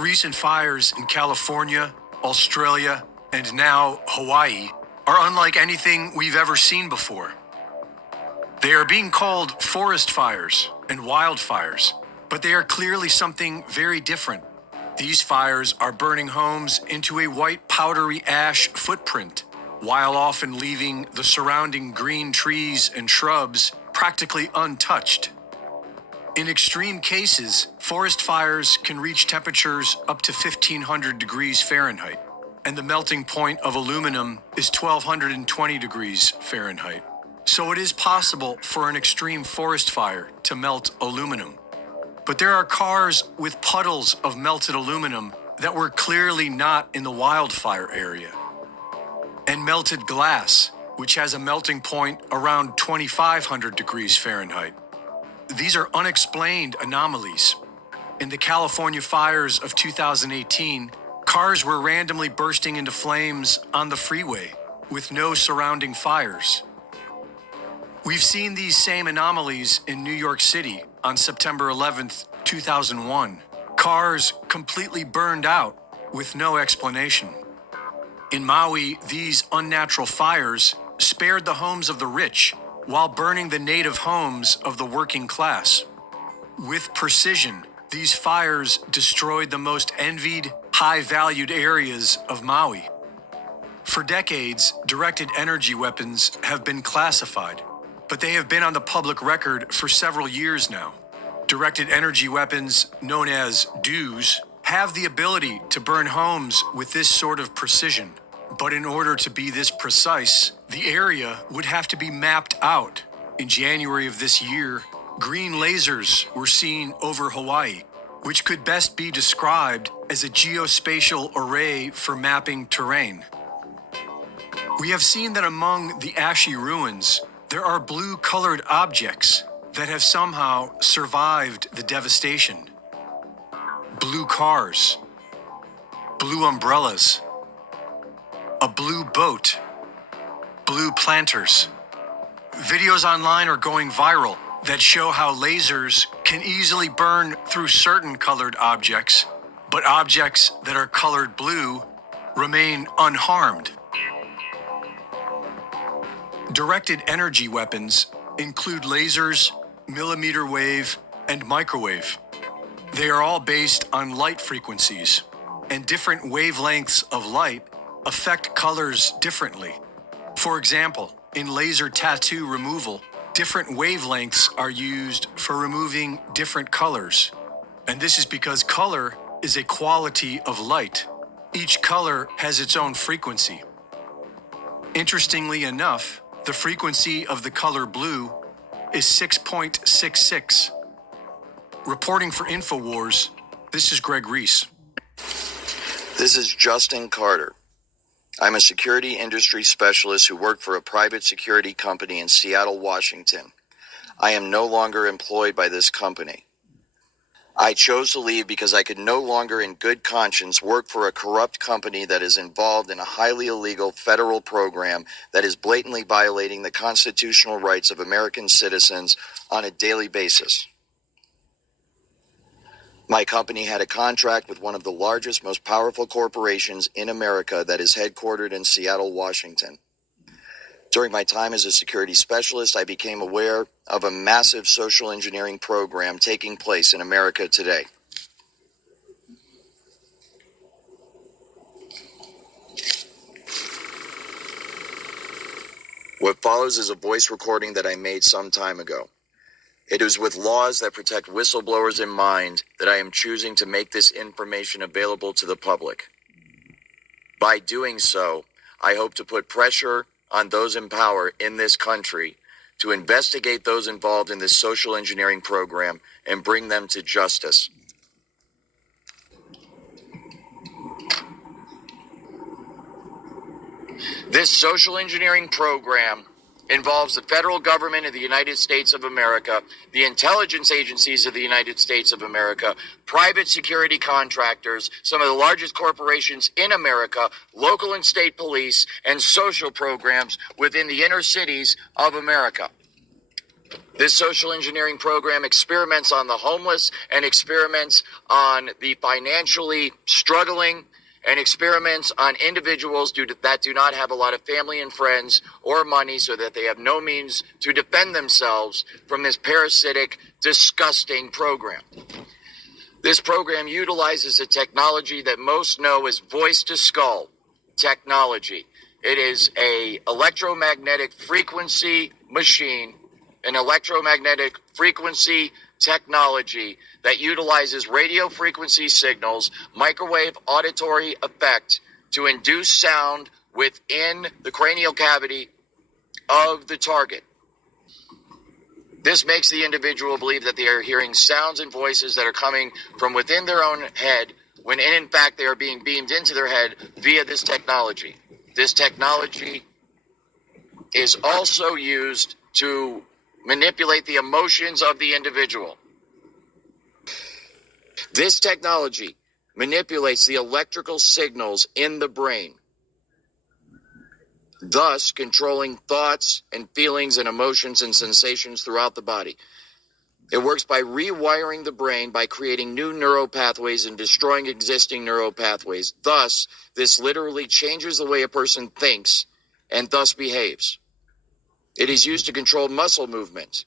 recent fires in California, Australia, and now Hawaii are unlike anything we've ever seen before. They are being called forest fires and wildfires, but they are clearly something very different. These fires are burning homes into a white powdery ash footprint, while often leaving the surrounding green trees and shrubs practically untouched. In extreme cases, forest fires can reach temperatures up to 1,500 degrees Fahrenheit, and the melting point of aluminum is 1,220 degrees Fahrenheit. So it is possible for an extreme forest fire to melt aluminum. But there are cars with puddles of melted aluminum that were clearly not in the wildfire area. And melted glass, which has a melting point around 2,500 degrees Fahrenheit. These are unexplained anomalies. In the California fires of 2018, cars were randomly bursting into flames on the freeway with no surrounding fires. We've seen these same anomalies in New York City on September 11th, 2001. Cars completely burned out with no explanation. In Maui, these unnatural fires spared the homes of the rich while burning the native homes of the working class. With precision, these fires destroyed the most envied, high-valued areas of Maui. For decades, directed energy weapons have been classified, but they have been on the public record for several years now. Directed energy weapons, known as DEWs, have the ability to burn homes with this sort of precision. But in order to be this precise, the area would have to be mapped out. In January of this year, green lasers were seen over Hawaii, which could best be described as a geospatial array for mapping terrain. We have seen that among the ashy ruins, there are blue-colored objects that have somehow survived the devastation. Blue cars, blue umbrellas, a blue boat, blue planters. Videos online are going viral that show how lasers can easily burn through certain colored objects, but objects that are colored blue remain unharmed. Directed energy weapons include lasers, millimeter wave, and microwave. They are all based on light frequencies, and different wavelengths of light affect colors differently. For example, in laser tattoo removal, different wavelengths are used for removing different colors. And this is because color is a quality of light. Each color has its own frequency. Interestingly enough, the frequency of the color blue is 6.66. Reporting for InfoWars, this is Greg Reese. This is Justin Carter. I'm a security industry specialist who worked for a private security company in Seattle, Washington. I am no longer employed by this company. I chose to leave because I could no longer in good conscience work for a corrupt company that is involved in a highly illegal federal program that is blatantly violating the constitutional rights of American citizens on a daily basis. My company had a contract with one of the largest, most powerful corporations in America that is headquartered in Seattle, Washington. During my time as a security specialist, I became aware of a massive social engineering program taking place in America today. What follows is a voice recording that I made some time ago. It is with laws that protect whistleblowers in mind that I am choosing to make this information available to the public. By doing so, I hope to put pressure on those in power in this country to investigate those involved in this social engineering program and bring them to justice. This social engineering program involves the federal government of the United States of America, the intelligence agencies of the United States of America, private security contractors, some of the largest corporations in America, local and state police, and social programs within the inner cities of America. This social engineering program experiments on the homeless and experiments on the financially struggling and experiments on individuals that do not have a lot of family and friends or money, so that they have no means to defend themselves from this parasitic, disgusting program. This program utilizes a technology that most know as voice-to-skull technology. It is an electromagnetic frequency machine, an electromagnetic frequency technology that utilizes radio frequency signals, microwave auditory effect to induce sound within the cranial cavity of the target. This makes the individual believe that they are hearing sounds and voices that are coming from within their own head, when in fact they are being beamed into their head via this technology. This technology is also used to manipulate the emotions of the individual. This technology manipulates the electrical signals in the brain, thus controlling thoughts and feelings and emotions and sensations throughout the body. It works by rewiring the brain by creating new neural pathways and destroying existing neural pathways. Thus, this literally changes the way a person thinks and thus behaves. It is used to control muscle movement.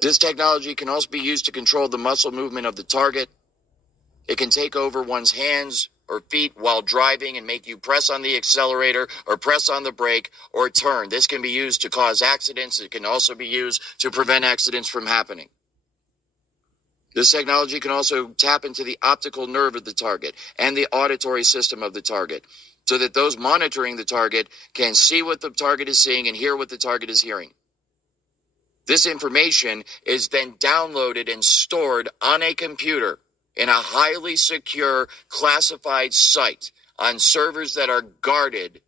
This technology can also be used to control the muscle movement of the target. It can take over one's hands or feet while driving and make you press on the accelerator or press on the brake or turn. This can be used to cause accidents. It can also be used to prevent accidents from happening. This technology can also tap into the optical nerve of the target and the auditory system of the target, so that those monitoring the target can see what the target is seeing and hear what the target is hearing. This information is then downloaded and stored on a computer in a highly secure, classified site on servers that are guarded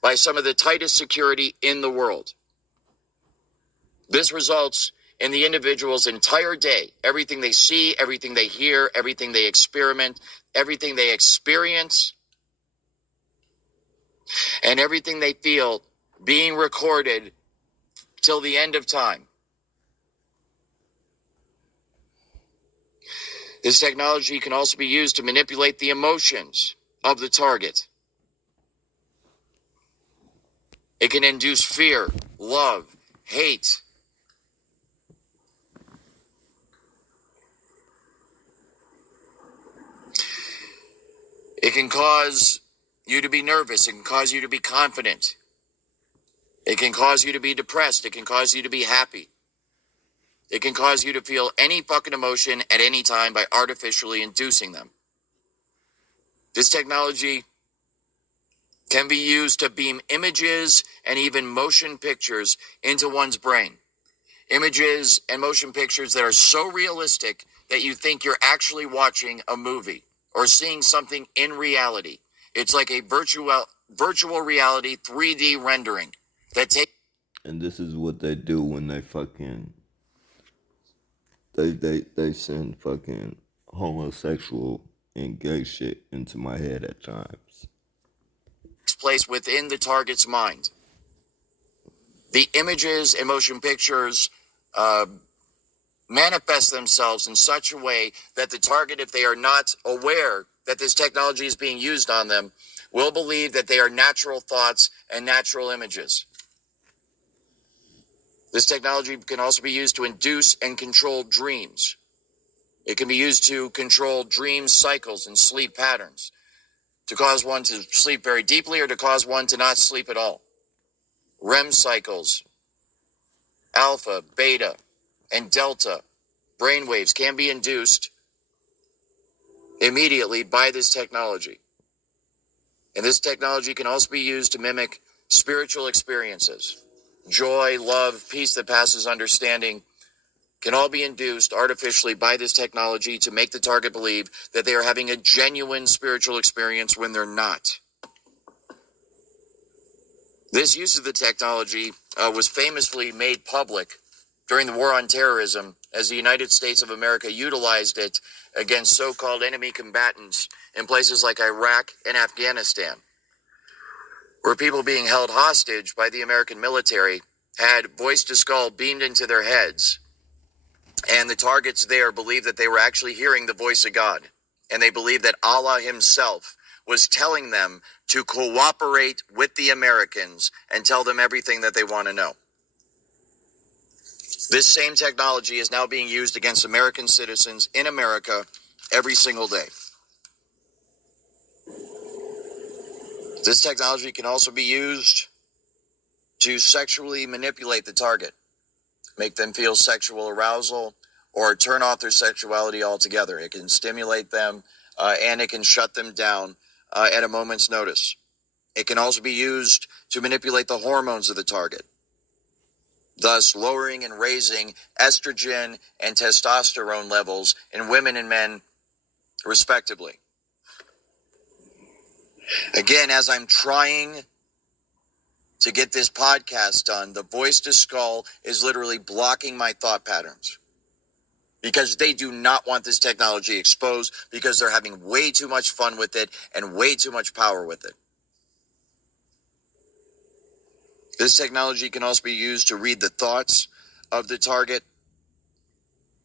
by some of the tightest security in the world. This results in the individual's entire day, everything they see, everything they hear, everything they experiment, everything they experience, and everything they feel being recorded till the end of time. This technology can also be used to manipulate the emotions of the target. It can induce fear, love, hate. It can cause you to be nervous. It can cause you to be confident. It can cause you to be depressed. It can cause you to be happy. It can cause you to feel any fucking emotion at any time by artificially inducing them. This technology can be used to beam images and even motion pictures into one's brain. Images and motion pictures that are so realistic that you think you're actually watching a movie or seeing something in reality. It's like a virtual reality 3D rendering that takes. And this is what they do when they fucking they send fucking homosexual and gay shit into my head at times. Place within the target's mind. The images and motion pictures manifest themselves in such a way that the target, if they are not aware that this technology is being used on them, will believe that they are natural thoughts and natural images. This technology can also be used to induce and control dreams. It can be used to control dream cycles and sleep patterns, to cause one to sleep very deeply or to cause one to not sleep at all. REM cycles, alpha, beta, and delta brainwaves can be induced immediately by this technology. And this technology can also be used to mimic spiritual experiences. Joy, love, peace that passes understanding can all be induced artificially by this technology to make the target believe that they are having a genuine spiritual experience when they're not. This use of the technology was famously made public during the War on Terrorism, as the United States of America utilized it against so-called enemy combatants in places like Iraq and Afghanistan. where people being held hostage by the American military had voice to skull beamed into their heads. And the targets there believed that they were actually hearing the voice of God. And they believed that Allah himself was telling them to cooperate with the Americans and tell them everything that they want to know. This same technology is now being used against American citizens in America every single day. This technology can also be used to sexually manipulate the target, make them feel sexual arousal, or turn off their sexuality altogether. It can stimulate them and it can shut them down at a moment's notice. It can also be used to manipulate the hormones of the target, thus lowering and raising estrogen and testosterone levels in women and men, respectively. Again, as I'm trying to get this podcast done, the voice to skull is literally blocking my thought patterns because they do not want this technology exposed because they're having way too much fun with it and way too much power with it. This technology can also be used to read the thoughts of the target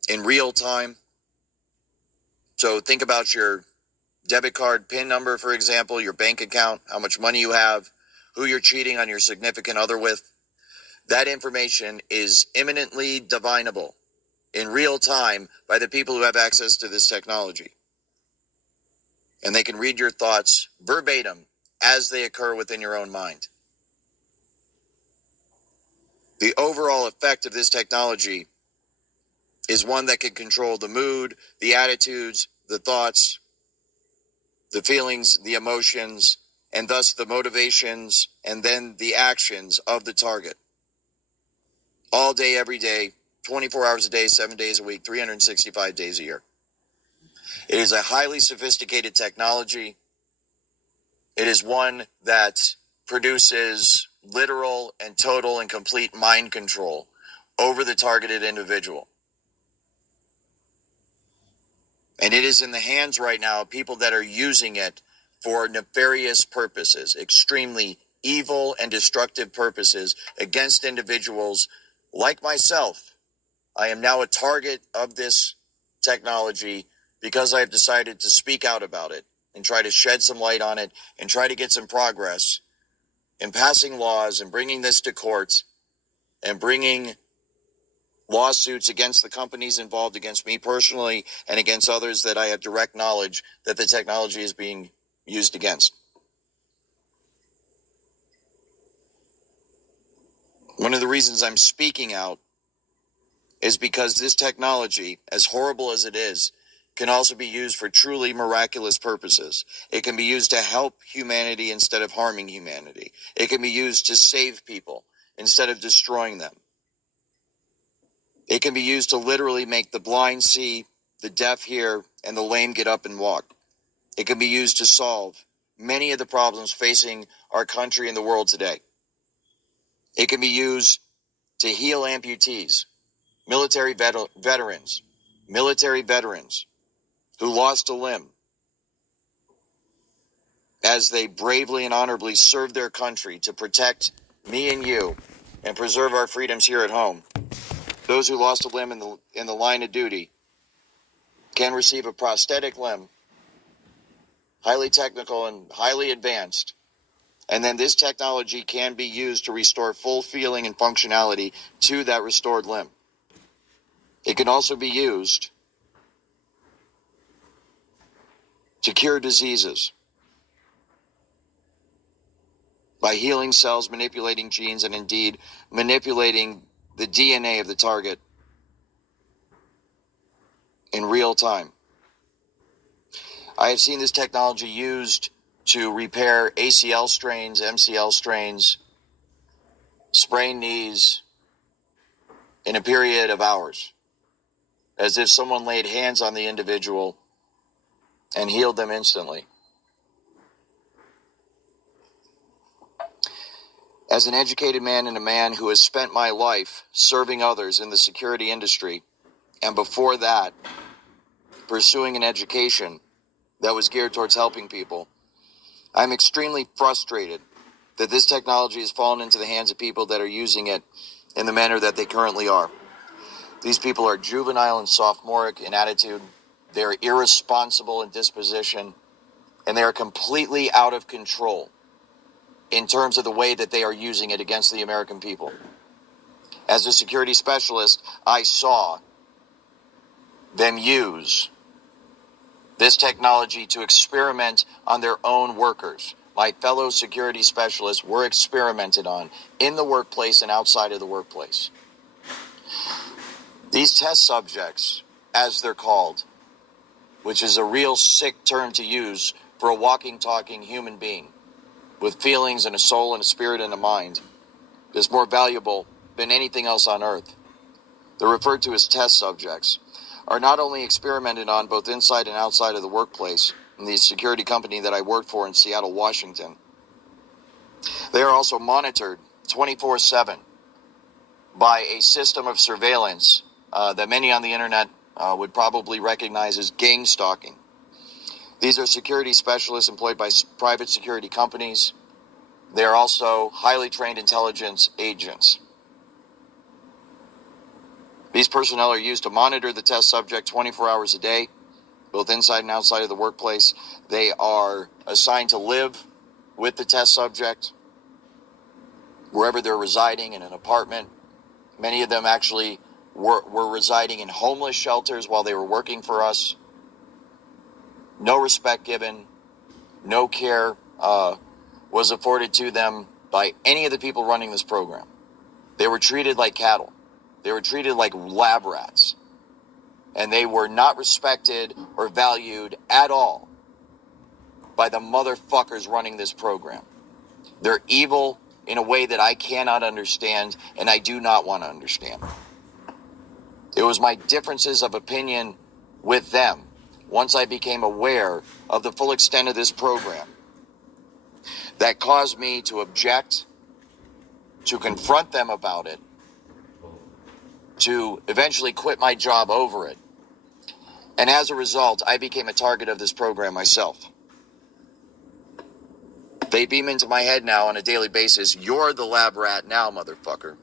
in real time. So think about your debit card PIN number, for example, your bank account, how much money you have, who you're cheating on your significant other with. That information is imminently divinable in real time by the people who have access to this technology. And they can read your thoughts verbatim as they occur within your own mind. The overall effect of this technology is one that can control the mood, the attitudes, the thoughts, the feelings, the emotions, and thus the motivations and then the actions of the target. All day, every day, 24 hours a day, 7 days a week, 365 days a year. It is a highly sophisticated technology. It is one that produces literal and total and complete mind control over the targeted individual. And it is in the hands right now of people that are using it for nefarious purposes, extremely evil and destructive purposes against individuals like myself. I am now a target of this technology because I've decided to speak out about it and try to shed some light on it and try to get some progress in passing laws and bringing this to court and bringing lawsuits against the companies involved, against me personally, and against others that I have direct knowledge that the technology is being used against. One of the reasons I'm speaking out is because this technology, as horrible as it is, can also be used for truly miraculous purposes. It can be used to help humanity instead of harming humanity. It can be used to save people instead of destroying them. It can be used to literally make the blind see, the deaf hear, and the lame get up and walk. It can be used to solve many of the problems facing our country and the world today. It can be used to heal amputees, military veterans who lost a limb as they bravely and honorably served their country to protect me and you and preserve our freedoms here at home. Those who lost a limb in the line of duty can receive a prosthetic limb, highly technical and highly advanced. And then this technology can be used to restore full feeling and functionality to that restored limb. It can also be used to cure diseases by healing cells, manipulating genes, and indeed manipulating the DNA of the target in real time. I have seen this technology used to repair ACL strains, MCL strains, sprained knees in a period of hours, as if someone laid hands on the individual and healed them instantly. As an educated man and a man who has spent my life serving others in the security industry, and before that, pursuing an education that was geared towards helping people, I'm extremely frustrated that this technology has fallen into the hands of people that are using it in the manner that they currently are. These people are juvenile and sophomoric in attitude. They're irresponsible in disposition, and they are completely out of control in terms of the way that they are using it against the American people. As a security specialist, I saw them use this technology to experiment on their own workers. My fellow security specialists were experimented on in the workplace and outside of the workplace. These test subjects, as they're called, which is a real sick term to use for a walking, talking human being with feelings and a soul and a spirit and a mind, is more valuable than anything else on earth. They're referred to as test subjects, are not only experimented on both inside and outside of the workplace in the security company that I worked for in Seattle, Washington. They are also monitored 24/7 by a system of surveillance that many on the internet would probably recognize as gang stalking. These are security specialists employed by private security companies. They are also highly trained intelligence agents. These personnel are used to monitor the test subject 24 hours a day, both inside and outside of the workplace. They are assigned to live with the test subject wherever they're residing, in an apartment. Many of them actually were residing in homeless shelters while they were working for us. No respect given, no care was afforded to them by any of the people running this program. They were treated like cattle. They were treated like lab rats. And they were not respected or valued at all by the motherfuckers running this program. They're evil in a way that I cannot understand, and I do not want to understand. It was my differences of opinion with them, once I became aware of the full extent of this program, that caused me to object, to confront them about it, to eventually quit my job over it. And as a result, I became a target of this program myself. They beam into my head now on a daily basis. You're the lab rat now, motherfucker.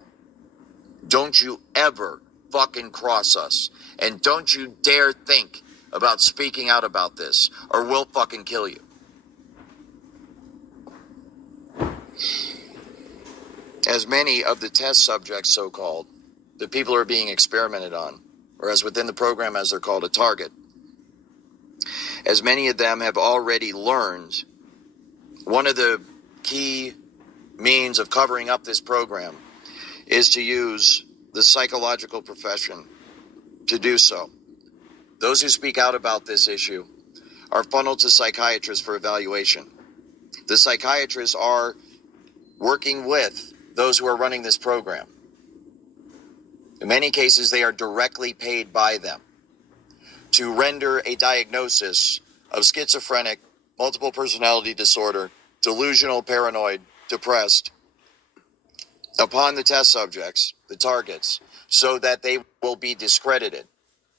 Don't you ever fucking cross us. And don't you dare think about speaking out about this, or we'll fucking kill you. As many of the test subjects, so-called, the people who are being experimented on, or as within the program as they're called, a target, as many of them have already learned, one of the key means of covering up this program is to use the psychological profession to do so. Those who speak out about this issue are funneled to psychiatrists for evaluation. The psychiatrists are working with those who are running this program. In many cases, they are directly paid by them to render a diagnosis of schizophrenic, multiple personality disorder, delusional, paranoid, depressed, upon the test subjects, the targets, so that they will be discredited.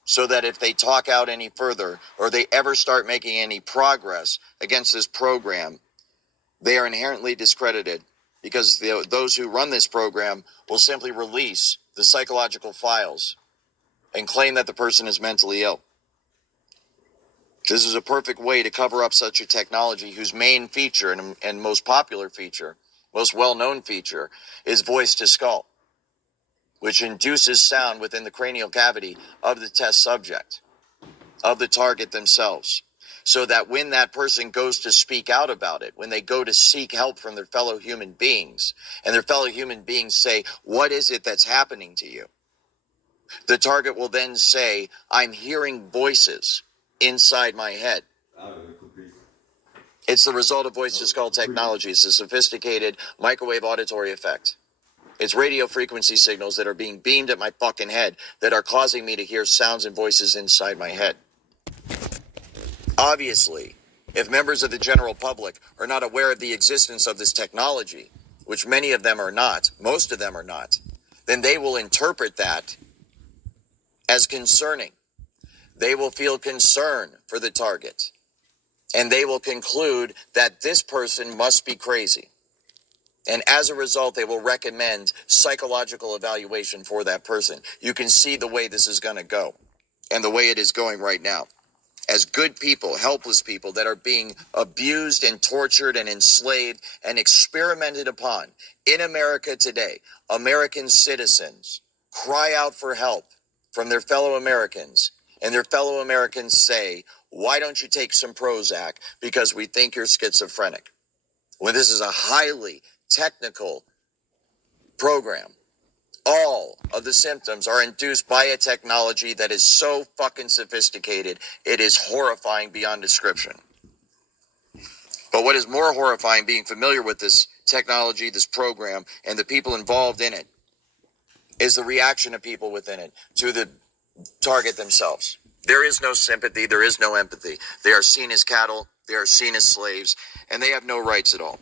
So that if they talk out any further, or they ever start making any progress against this program, they are inherently discredited, because those who run this program will simply release the psychological files and claim that the person is mentally ill. This is a perfect way to cover up such a technology whose main feature and most popular feature, most well-known feature, is voice to skull, which induces sound within the cranial cavity of the test subject, of the target themselves, so that when that person goes to speak out about it, when they go to seek help from their fellow human beings, and their fellow human beings say, "What is it that's happening to you?" The target will then say, "I'm hearing voices inside my head." It's the result of voice to skull technology. It's a sophisticated microwave auditory effect. It's radio frequency signals that are being beamed at my fucking head that are causing me to hear sounds and voices inside my head. Obviously, if members of the general public are not aware of the existence of this technology, which many of them are not, most of them are not, then they will interpret that as concerning. They will feel concern for the target, and they will conclude that this person must be crazy. And as a result, they will recommend psychological evaluation for that person. You can see the way this is going to go and the way it is going right now. As good people, helpless people that are being abused and tortured and enslaved and experimented upon in America today, American citizens cry out for help from their fellow Americans, and their fellow Americans say, why don't you take some Prozac because we think you're schizophrenic? When this is a highly technical program. All of the symptoms are induced by a technology that is so fucking sophisticated, it is horrifying beyond description. But what is more horrifying, being familiar with this technology, this program, and the people involved in it, is the reaction of people within it to the target themselves. There is no sympathy, there is no empathy. They are seen as cattle, they are seen as slaves, and they have no rights at all.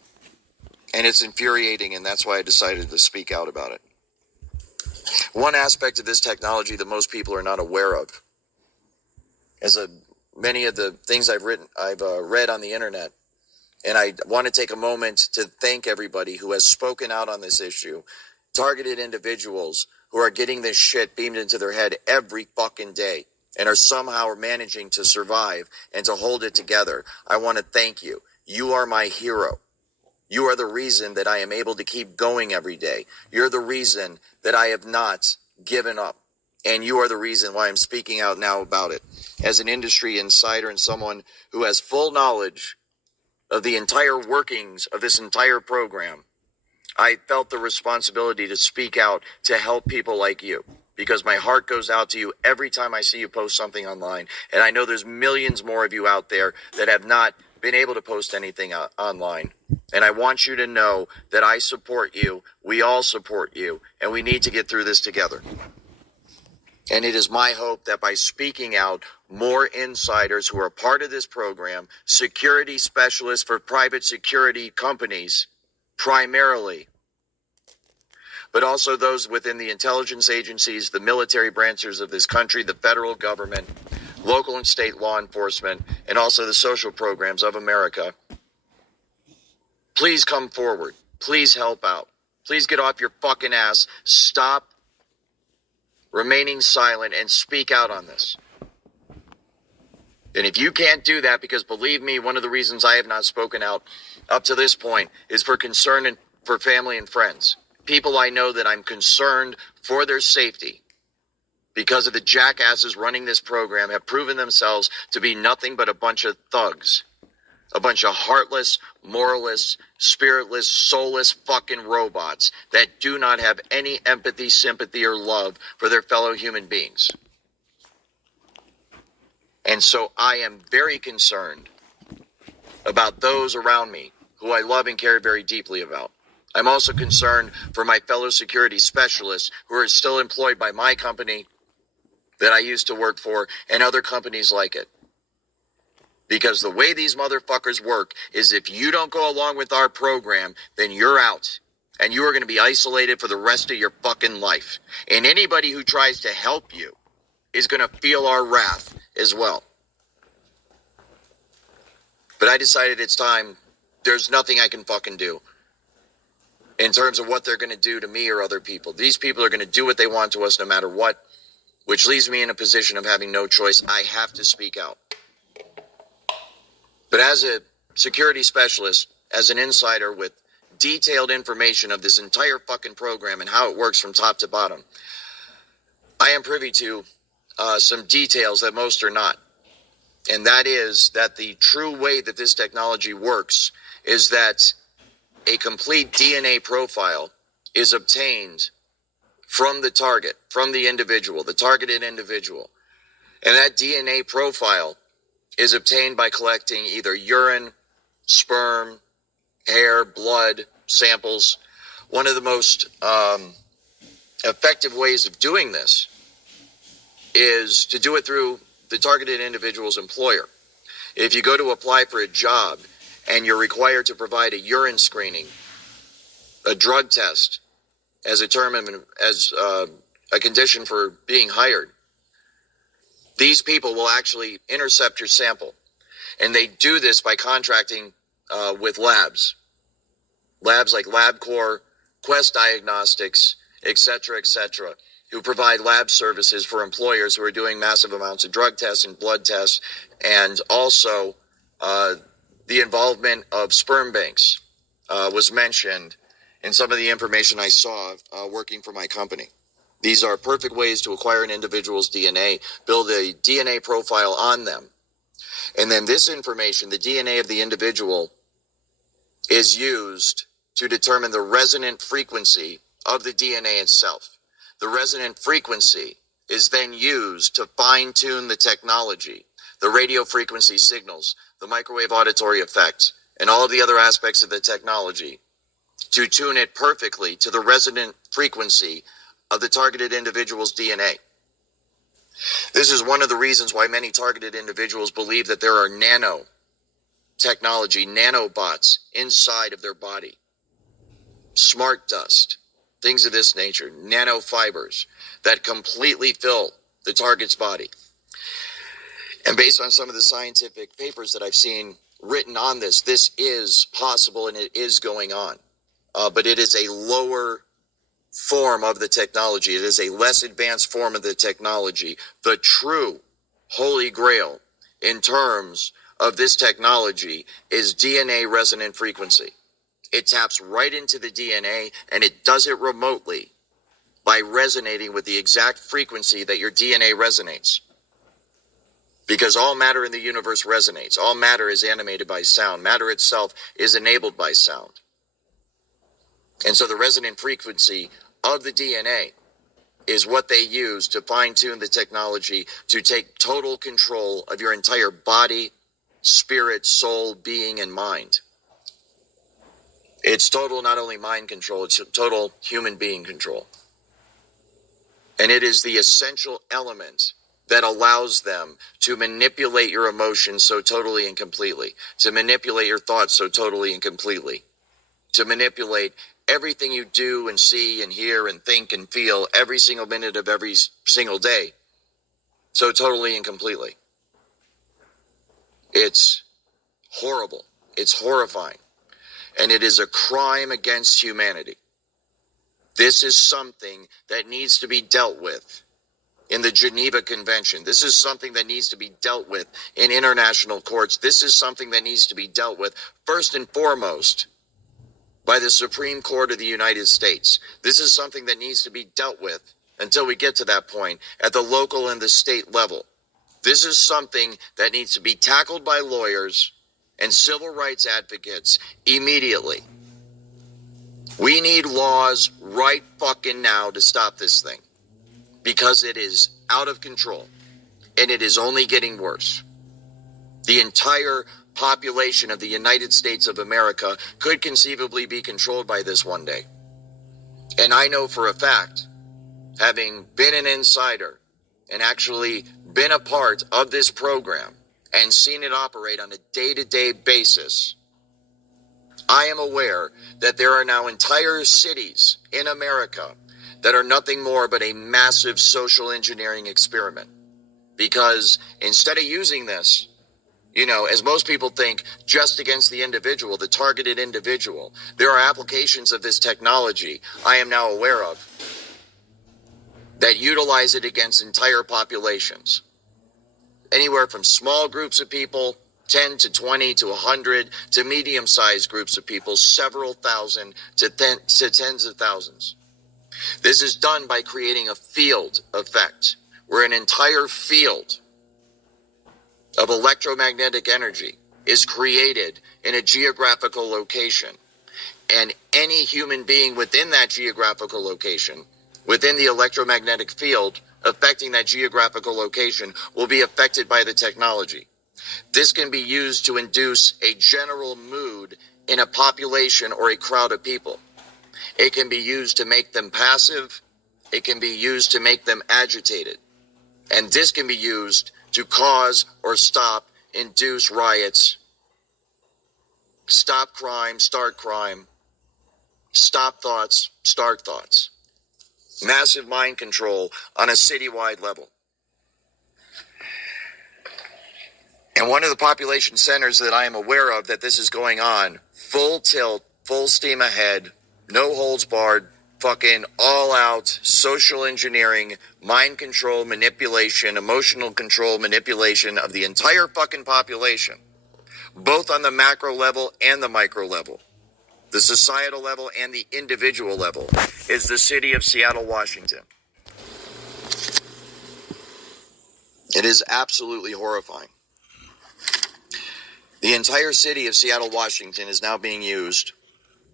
And it's infuriating, and that's why I decided to speak out about it. One aspect of this technology that most people are not aware of is many of the things I've read on the internet, and I want to take a moment to thank everybody who has spoken out on this issue, targeted individuals who are getting this shit beamed into their head every fucking day and are somehow managing to survive and to hold it together. I want to thank you. You are my hero. You are the reason that I am able to keep going every day. You're the reason that I have not given up. And you are the reason why I'm speaking out now about it. As an industry insider and someone who has full knowledge of the entire workings of this entire program, I felt the responsibility to speak out to help people like you. Because my heart goes out to you every time I see you post something online. And I know there's millions more of you out there that have not been able to post anything online. And I want you to know that I support you. We all support you. And we need to get through this together. And it is my hope that by speaking out, more insiders who are part of this program, security specialists for private security companies, primarily, but also those within the intelligence agencies, the military branches of this country, the federal government, local and state law enforcement, and also the social programs of America. Please come forward. Please help out. Please get off your fucking ass. Stop remaining silent and speak out on this. And if you can't do that, because believe me, one of the reasons I have not spoken out up to this point is for concern and for family and friends. People I know that I'm concerned for their safety because of the jackasses running this program have proven themselves to be nothing but a bunch of thugs. A bunch of heartless, moralless, spiritless, soulless fucking robots that do not have any empathy, sympathy, or love for their fellow human beings. And so I am very concerned about those around me who I love and care very deeply about. I'm also concerned for my fellow security specialists who are still employed by my company that I used to work for and other companies like it. Because the way these motherfuckers work is if you don't go along with our program, then you're out. And you are going to be isolated for the rest of your fucking life. And anybody who tries to help you is going to feel our wrath as well. But I decided it's time. There's nothing I can fucking do in terms of what they're going to do to me or other people. These people are going to do what they want to us no matter what, which leaves me in a position of having no choice. I have to speak out. But as a security specialist, as an insider with detailed information of this entire fucking program and how it works from top to bottom, I am privy to some details that most are not. And that is that the true way that this technology works is that a complete DNA profile is obtained from the target, from the individual, the targeted individual. And that DNA profile is obtained by collecting either urine, sperm, hair, blood samples. One of the most effective ways of doing this is to do it through the targeted individual's employer. If you go to apply for a job and you're required to provide a urine screening, a drug test as a condition for being hired, these people will actually intercept your sample. And they do this by contracting with labs. Labs like LabCorp, Quest Diagnostics, etc., who provide lab services for employers who are doing massive amounts of drug tests and blood tests, and also the involvement of sperm banks was mentioned in some of the information I saw working for my company. These are perfect ways to acquire an individual's DNA, build a DNA profile on them, and then this information, the DNA of the individual, is used to determine the resonant frequency of the DNA itself. The resonant frequency is then used to fine-tune the technology, the radio frequency signals, the microwave auditory effect, and all of the other aspects of the technology to tune it perfectly to the resonant frequency of the targeted individual's DNA. This is one of the reasons why many targeted individuals believe that there are nanotechnology, nanobots inside of their body. Smart dust, things of this nature, nanofibers that completely fill the target's body. And based on some of the scientific papers that I've seen written on this, this is possible and it is going on. But it is a lower form of the technology. It is a less advanced form of the technology. The true holy grail in terms of this technology is DNA resonant frequency. It taps right into the DNA and it does it remotely by resonating with the exact frequency that your DNA resonates. Because all matter in the universe resonates. All matter is animated by sound. Matter itself is enabled by sound. And so the resonant frequency of the DNA is what they use to fine-tune the technology to take total control of your entire body, spirit, soul, being, and mind. It's total not only mind control, it's total human being control. And it is the essential element that allows them to manipulate your emotions so totally and completely, to manipulate your thoughts so totally and completely, to manipulate everything you do and see and hear and think and feel every single minute of every single day so totally and completely. It's horrible. It's horrifying. And it is a crime against humanity. This is something that needs to be dealt with in the Geneva Convention. This is something that needs to be dealt with in international courts. This is something that needs to be dealt with first and foremost by the Supreme Court of the United States. This is something that needs to be dealt with until we get to that point at the local and the state level. This is something that needs to be tackled by lawyers and civil rights advocates immediately. We need laws right fucking now to stop this thing because it is out of control and it is only getting worse. The entire population of the United States of America could conceivably be controlled by this one day. And I know for a fact, having been an insider and actually been a part of this program and seen it operate on a day-to-day basis, I am aware that there are now entire cities in America that are nothing more but a massive social engineering experiment. Because instead of using this, as most people think, just against the individual, the targeted individual, there are applications of this technology I am now aware of that utilize it against entire populations. Anywhere from small groups of people, 10 to 20 to 100, to medium-sized groups of people, several thousand to tens of thousands. This is done by creating a field effect, where an entire field of electromagnetic energy is created in a geographical location. And any human being within that geographical location, within the electromagnetic field affecting that geographical location, will be affected by the technology. This can be used to induce a general mood in a population or a crowd of people. It can be used to make them passive. It can be used to make them agitated. And this can be used to cause or stop, induce riots, stop crime, start crime, stop thoughts, start thoughts. Massive mind control on a citywide level. And one of the population centers that I am aware of that this is going on, full tilt, full steam ahead, no holds barred, fucking all out social engineering, mind control, manipulation, emotional control, manipulation of the entire fucking population, both on the macro level and the micro level, the societal level and the individual level, is the city of Seattle, Washington. It is absolutely horrifying. The entire city of Seattle, Washington is now being used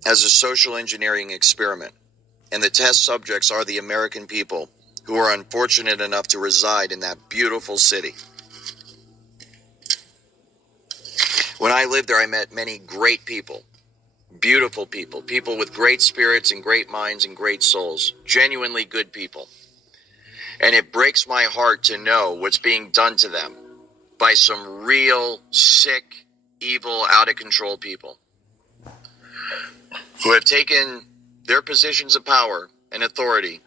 as a social engineering experiment, and the test subjects are the American people who are unfortunate enough to reside in that beautiful city. When I lived there, I met many great people, beautiful people, people with great spirits and great minds and great souls, genuinely good people. And it breaks my heart to know what's being done to them by some real, sick, evil, out of control people who have taken their positions of power and authority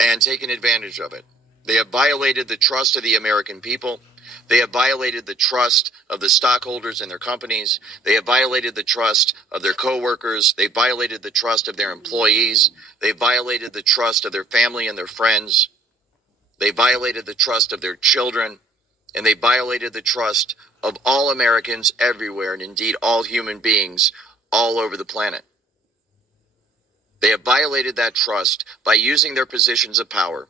and taken advantage of it. They have violated the trust of the American people. They have violated the trust of the stockholders in their companies. They have violated the trust of their coworkers. They violated the trust of their employees. They violated the trust of their family and their friends. They violated the trust of their children. And they violated the trust of all Americans everywhere, and indeed all human beings all over the planet. They have violated that trust by using their positions of power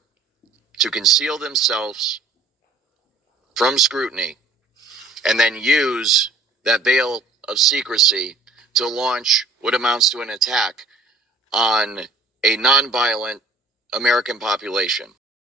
to conceal themselves from scrutiny and then use that veil of secrecy to launch what amounts to an attack on a nonviolent American population.